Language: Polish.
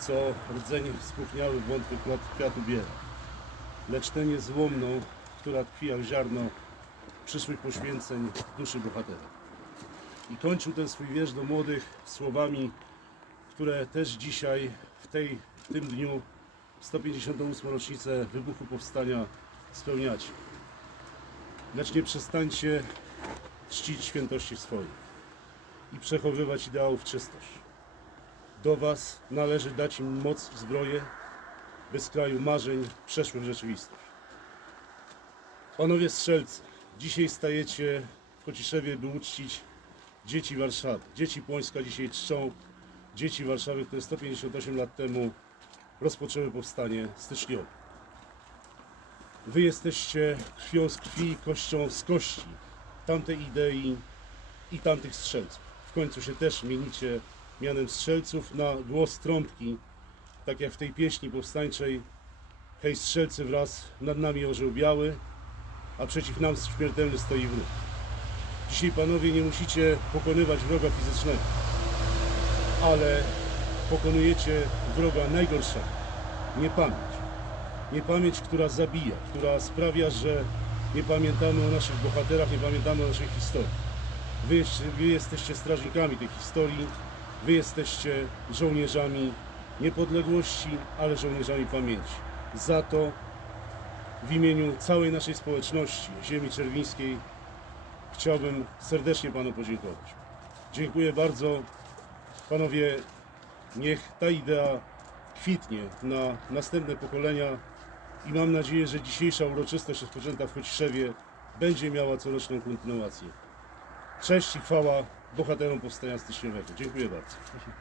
co rdzenie spróchniały wątły kwiat, kwiatu biera. Lecz tę niezłomną, która tkwi jak ziarno przyszłych poświęceń duszy bohatera. I kończył ten swój wiersz do młodych słowami, które też dzisiaj, w, tej, w tym dniu, 158. rocznicę wybuchu powstania spełniacie. Lecz nie przestańcie czcić świętości swoich i przechowywać ideałów czystość. Do Was należy dać im moc i zbroję, by z kraju marzeń przeszły w rzeczywistość. Panowie strzelcy, dzisiaj stajecie w Kociszewie, by uczcić dzieci Warszawy. Dzieci Płońska dzisiaj czczą dzieci Warszawy, które 158 lat temu rozpoczęły powstanie styczniowe. Wy jesteście krwią z krwi i kością z kości tamtej idei i tamtych strzelców. W końcu się też mienicie mianem strzelców na głos trąbki, tak jak w tej pieśni powstańczej Hej strzelcy wraz nad nami orzeł biały, a przeciw nam śmiertelny stoi wróg. Dzisiaj panowie nie musicie pokonywać wroga fizycznego, ale pokonujecie wroga najgorszego. Niepamięć. Niepamięć, która zabija, która sprawia, że nie pamiętamy o naszych bohaterach, nie pamiętamy o naszej historii. Wy, wy jesteście strażnikami tej historii, wy jesteście żołnierzami niepodległości, ale żołnierzami pamięci. Za to w imieniu całej naszej społeczności ziemi czerwińskiej chciałbym serdecznie Panu podziękować. Dziękuję bardzo. Panowie, niech ta idea kwitnie na następne pokolenia i mam nadzieję, że dzisiejsza uroczystość rozpoczęta w Chociszewie będzie miała coroczną kontynuację. Cześć i chwała bohaterom powstania styczniowego. Dziękuję bardzo.